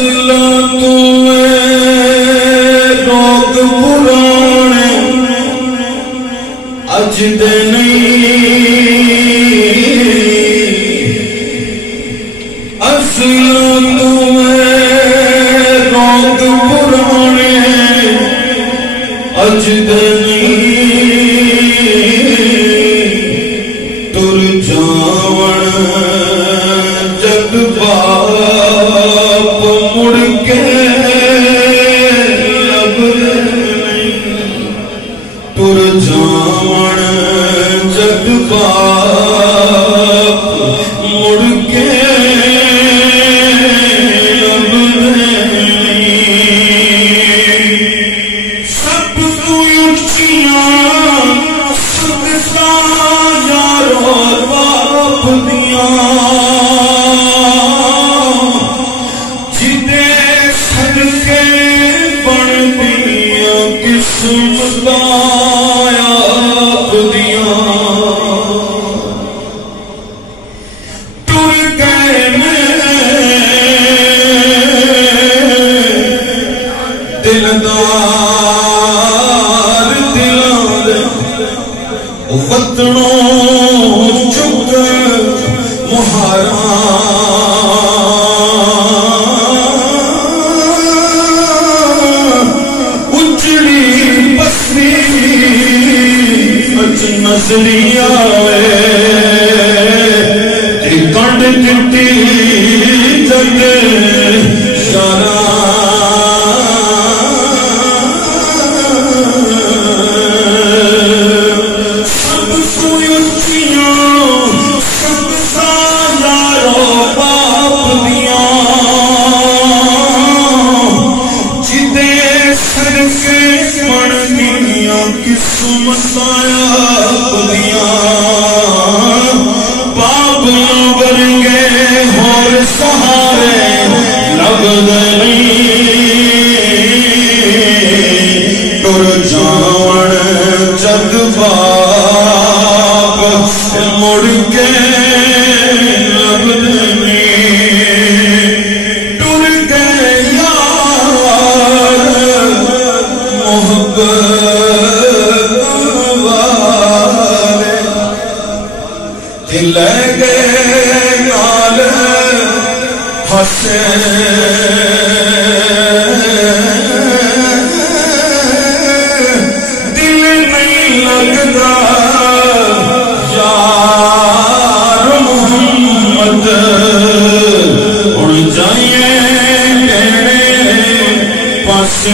اصلا روگ پرانے اج دے نہیں اصلا روگ پرانے اج دے تر جاون جگ باپ مڑ کے لب تر جاون جگ باپ مڑ کے لب سب تو اچھیاں دلدار دلان وطنوں چک مہاراں اجڑی بسری اچ نظری آئے کنڈ کٹی جگ شارا باپ ورگے ہور سہارے لب تر جاون جگ باپ مڑ کے لب ٹر گئے یار محبت لے گئے نال ہسے دل نہیں لگتا یار محمد اڑ جائیے میرے پاس